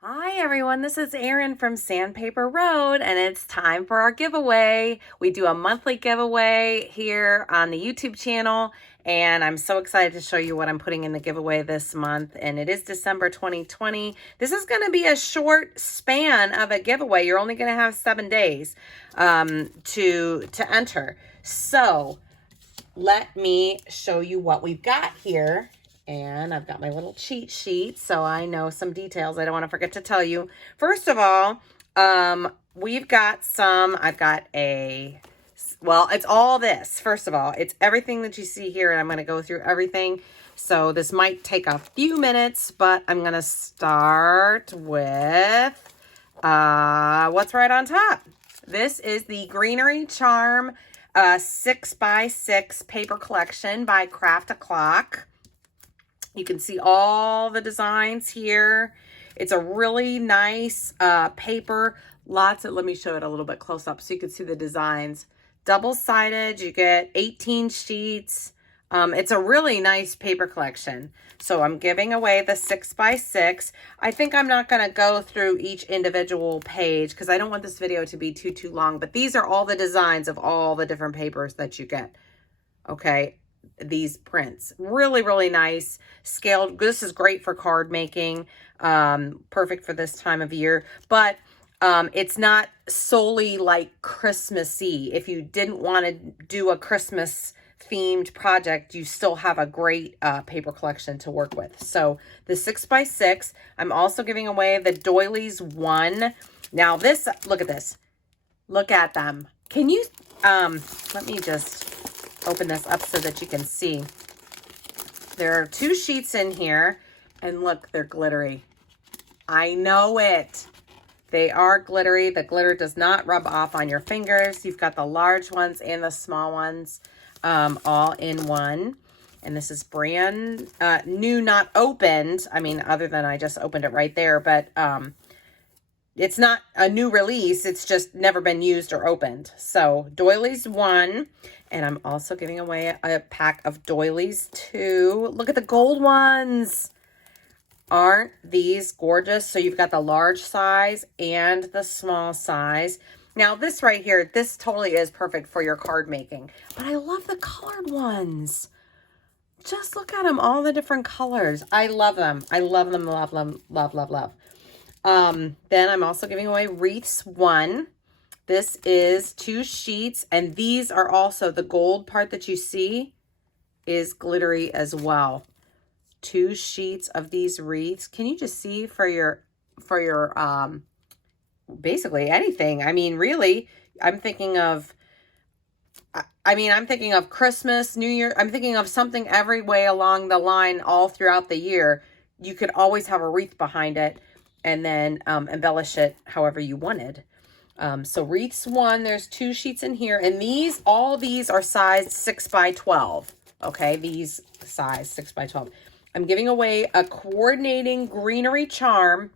Hi everyone, this is Erin from Sandpaper Road and it's time for our giveaway. We do a monthly giveaway here on the YouTube channel and I'm so excited to show you what I'm putting in the giveaway this month, and it is December 2020. This is going to be a short span of a giveaway. You're only going to have 7 days to enter. So let me show you what we've got here. And I've got my little cheat sheet, so I know some details I don't want to forget to tell you. First of all, we've got I've got well, it's all this. First of all, it's everything that you see here, and I'm going to go through everything. So this might take a few minutes, but I'm going to start with what's right on top. This is the Greenery Charm 6x6 paper collection by Craft O'Clock. You can see all the designs here. It's a really nice paper. Let me show it a little bit close up so you can see the designs. Double-sided, you get 18 sheets. It's a really nice paper collection. So I'm giving away the 6x6. I think I'm not going to go through each individual page because I don't want this video to be too long. But these are all the designs of all the different papers that you get. Okay. These prints really nice scaled. This is great for card making, perfect for this time of year, but it's not solely like Christmassy. If you didn't want to do a Christmas themed project, you still have a great paper collection to work with. So the 6x6, I'm also giving away the Doilies 1. Now this, look at this, look at them. Can you let me just open this up so that you can see. There are 2 sheets in here, and look, they're glittery. I know it. They are glittery. The glitter does not rub off on your fingers. You've got the large ones and the small ones all in one. And this is brand new, not opened. I mean, other than I just opened it right there, but it's not a new release. It's just never been used or opened. So Doilies 1. And I'm also giving away a pack of Doilies 2. Look at the gold ones. Aren't these gorgeous? So you've got the large size and the small size. Now this right here, this totally is perfect for your card making. But I love the colored ones. Just look at them, all the different colors. I love them. I love them, love them, love. Then I'm also giving away Wreaths 1. This is 2 sheets, and these are also, the gold part that you see is glittery as well. 2 sheets of these wreaths. Can you just see for your basically anything? I mean, really, I'm thinking of Christmas, New Year. I'm thinking of something every way along the line all throughout the year. You could always have a wreath behind it and then embellish it however you wanted. So Wreaths 1, there's 2 sheets in here, and all these are size 6x12. Okay, these size 6x12. I'm giving away a coordinating Greenery Charm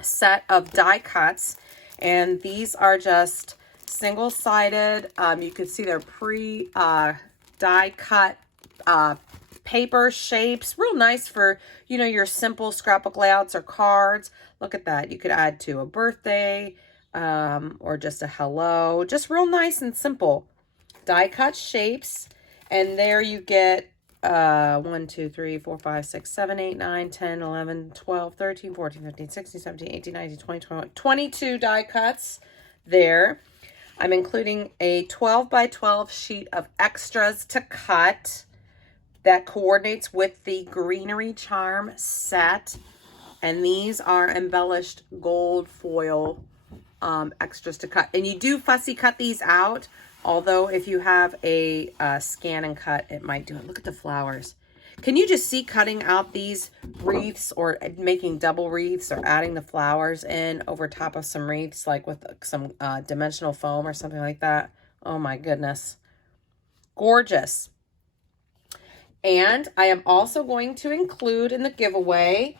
set of die cuts, and these are just single-sided. You can see they're die cut paper shapes, real nice for, your simple scrapbook layouts or cards. Look at that. You could add to a birthday, or just a hello, just real nice and simple die cut shapes. And there you get 1, 2, 3, 4, 5, 6, 7, 8, 9, 10, 11, 12, 13, 14, 15, 16, 17, 18, 19, 20, 21, 22 die cuts there. I'm including a 12x12 sheet of extras to cut that coordinates with the Greenery Charm set. And these are embellished gold foil extras to cut. And you do fussy cut these out, although if you have a scan and cut, it might do it. Look at the flowers. Can you just see cutting out these wreaths or making double wreaths or adding the flowers in over top of some wreaths, like with some dimensional foam or something like that? Oh my goodness. Gorgeous. And I am also going to include in the giveaway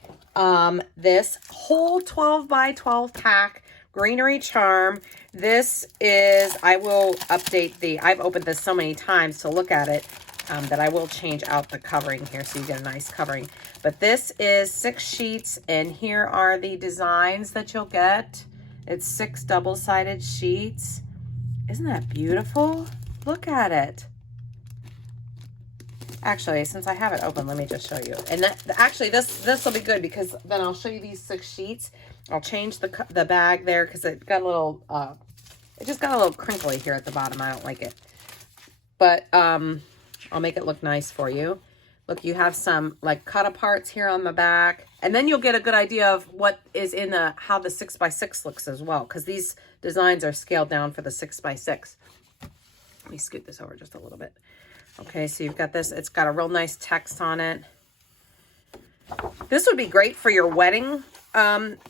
this whole 12x12 pack Greenery Charm. This is, I will update I've opened this so many times to look at it. that I will change out the covering here so you get a nice covering. But this is 6 sheets, and here are the designs that you'll get. It's 6 double-sided sheets. Isn't that beautiful? Look at it. Actually, since I have it open, let me just show you. And actually, this will be good because then I'll show you these 6 sheets. I'll change the bag there because it got a little, it just got a little crinkly here at the bottom. I don't like it. But I'll make it look nice for you. Look, you have some like cut aparts here on the back. And then you'll get a good idea of what is in how the 6x6 looks as well. Because these designs are scaled down for the 6x6. Let me scoot this over just a little bit. Okay, so you've got this. It's got a real nice text on it. This would be great for your wedding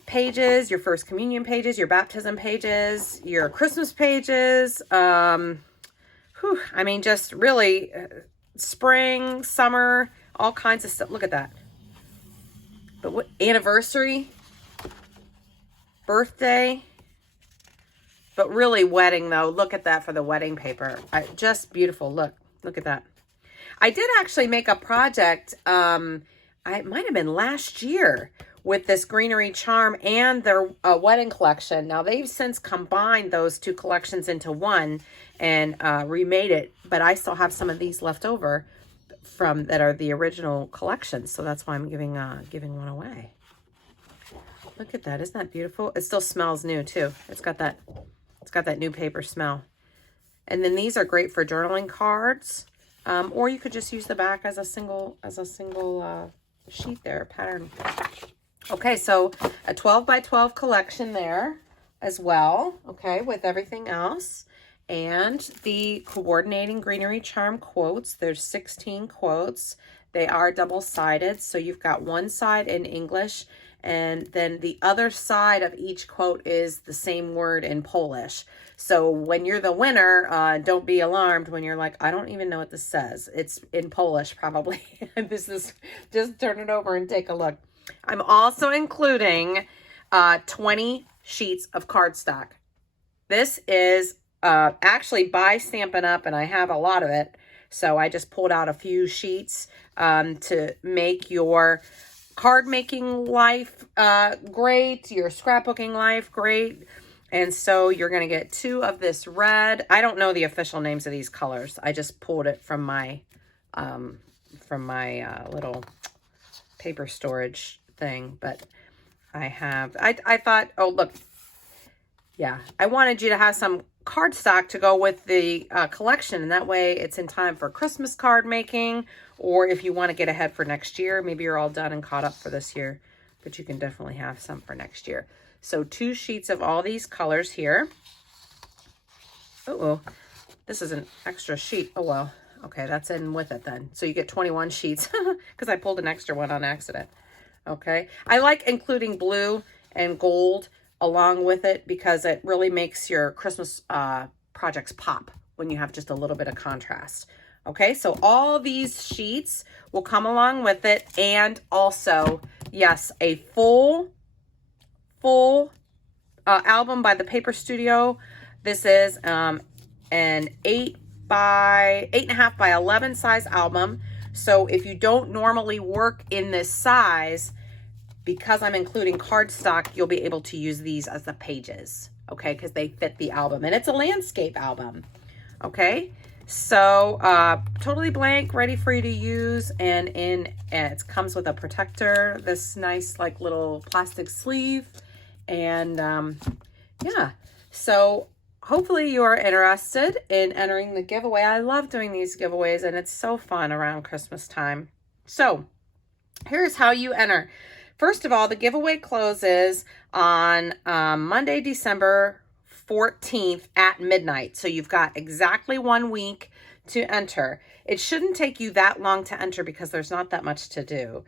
pages, your first communion pages, your baptism pages, your Christmas pages. I mean, just really spring, summer, all kinds of stuff. Look at that. But what anniversary, birthday, but really wedding though. Look at that for the wedding paper. Just beautiful. Look at that. I did actually make a project. It might have been last year with this Greenery charm and their wedding collection. Now they've since combined those 2 collections into one and remade it, but I still have some of these left over from that are the original collections, so that's why I'm giving one away. Look at that. Isn't that beautiful? It still smells new too. It's got that new paper smell. And then these are great for journaling cards, or you could just use the back as a single sheet there, pattern. Okay, so a 12 by 12 collection there as well, okay, with everything else. And the coordinating Greenery charm quotes. There's 16 quotes. They are double-sided, so you've got one side in English, and then the other side of each quote is the same word in Polish. So when you're the winner, don't be alarmed when you're like, I don't even know what this says. It's in Polish probably. This is, just turn it over and take a look. I'm also including 20 sheets of cardstock. This is actually by Stampin' Up, and I have a lot of it. So I just pulled out a few sheets to make your card making life great, your scrapbooking life great. And so you're going to get 2 of this red. I don't know the official names of these colors. I just pulled it from my little paper storage thing. But I thought, oh, look. Yeah, I wanted you to have some cardstock to go with the collection. And that way it's in time for Christmas card making. Or if you want to get ahead for next year, maybe you're all done and caught up for this year. But you can definitely have some for next year. So 2 sheets of all these colors here. Uh-oh, this is an extra sheet. Oh, well. Okay, that's in with it then. So you get 21 sheets because I pulled an extra one on accident. Okay, I like including blue and gold along with it because it really makes your Christmas projects pop when you have just a little bit of contrast. Okay, so all these sheets will come along with it, and also, yes, a full album by the Paper Studio. This is an 8.5 by 11 size album. So if you don't normally work in this size, because I'm including cardstock, you'll be able to use these as the pages, okay? Because they fit the album, and it's a landscape album, okay? So totally blank, ready for you to use, and it comes with a protector, this nice like little plastic sleeve, and yeah. So hopefully you are interested in entering the giveaway. I love doing these giveaways, and it's so fun around Christmas time. So here's how you enter. First of all, the giveaway closes on Monday, December 14th at midnight. So you've got exactly 1 week to enter. It shouldn't take you that long to enter because there's not that much to do.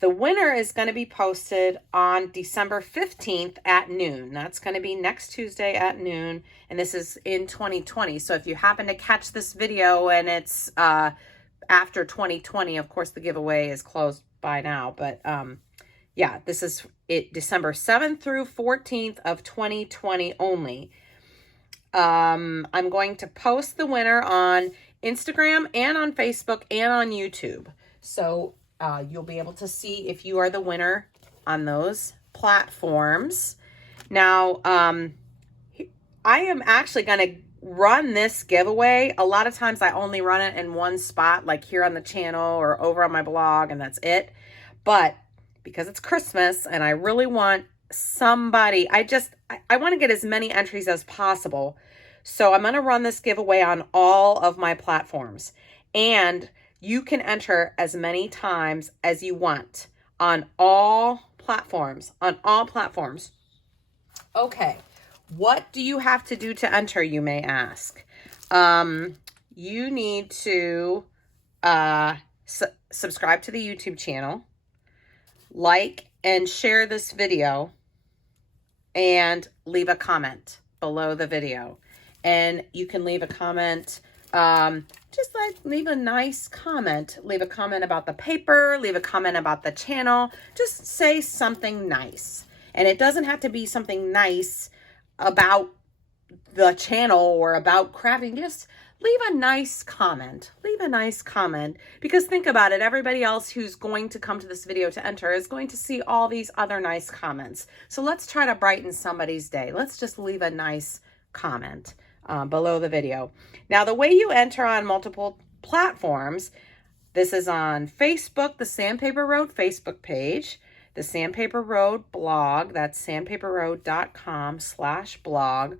The winner is going to be posted on December 15th at noon. That's going to be next Tuesday at noon. And this is in 2020. So if you happen to catch this video and it's after 2020, of course, the giveaway is closed by now. But yeah, this is it, December 7th through 14th of 2020 only. I'm going to post the winner on Instagram and on Facebook and on YouTube. So you'll be able to see if you are the winner on those platforms. Now, I am actually going to run this giveaway. A lot of times I only run it in one spot, like here on the channel or over on my blog, and that's it. But because it's Christmas and I really want somebody, I want to get as many entries as possible. So I'm going to run this giveaway on all of my platforms. And you can enter as many times as you want on all platforms, Okay. What do you have to do to enter, you may ask? You need to subscribe to the YouTube channel, like and share this video, and leave a comment below the video. And you can leave a comment, just like leave a nice comment. Leave a comment about the paper, leave a comment about the channel. Just say something nice. And it doesn't have to be something nice about the channel or about crafting. Just leave a nice comment. Leave a nice comment, because think about it. Everybody else who's going to come to this video to enter is going to see all these other nice comments. So let's try to brighten somebody's day. Let's just leave a nice comment below the video. Now, the way you enter on multiple platforms, this is on Facebook, the Sandpaper Road Facebook page, the Sandpaper Road blog, that's sandpaperroad.com/blog,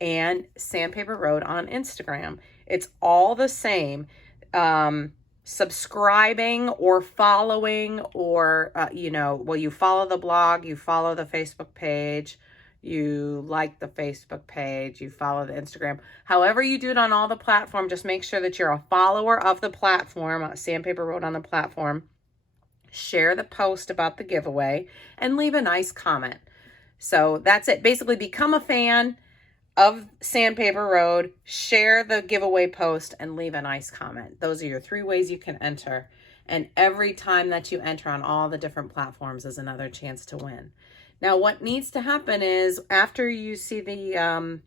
and Sandpaper Road on Instagram. It's all the same. Subscribing or following, or, you follow the blog, you follow the Facebook page, you like the Facebook page, you follow the Instagram. However you do it on all the platforms, just make sure that you're a follower of the platform, Sandpaper Road on the platform. Share the post about the giveaway and leave a nice comment. So that's it. Basically, become a fan of Sandpaper Road, share the giveaway post, and leave a nice comment. Those are your 3 ways you can enter. And every time that you enter on all the different platforms is another chance to win. Now, what needs to happen is after you see the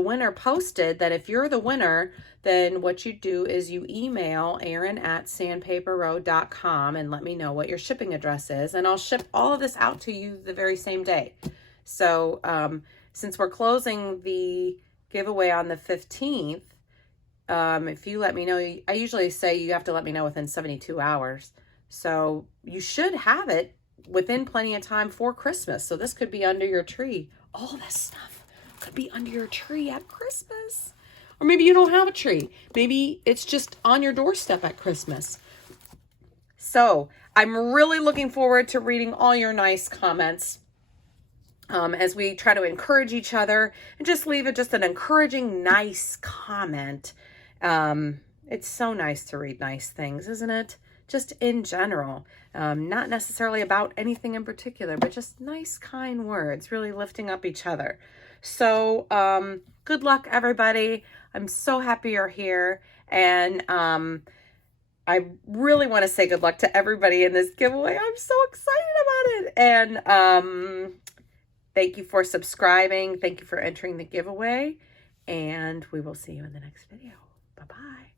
winner posted, that if you're the winner, then what you do is you email Erin@sandpaperroad.com and let me know what your shipping address is, and I'll ship all of this out to you the very same day. So since we're closing the giveaway on the 15th, if you let me know, I usually say you have to let me know within 72 hours. So you should have it within plenty of time for Christmas. So this could be under your tree. All this stuff could be under your tree at Christmas. Or maybe you don't have a tree. Maybe it's just on your doorstep at Christmas. So I'm really looking forward to reading all your nice comments as we try to encourage each other, and just leave it just an encouraging, nice comment. It's so nice to read nice things, isn't it? Just in general, not necessarily about anything in particular, but just nice, kind words, really lifting up each other. So good luck, everybody. I'm so happy you're here. And I really want to say good luck to everybody in this giveaway. I'm so excited about it. And thank you for subscribing. Thank you for entering the giveaway. And we will see you in the next video. Bye-bye.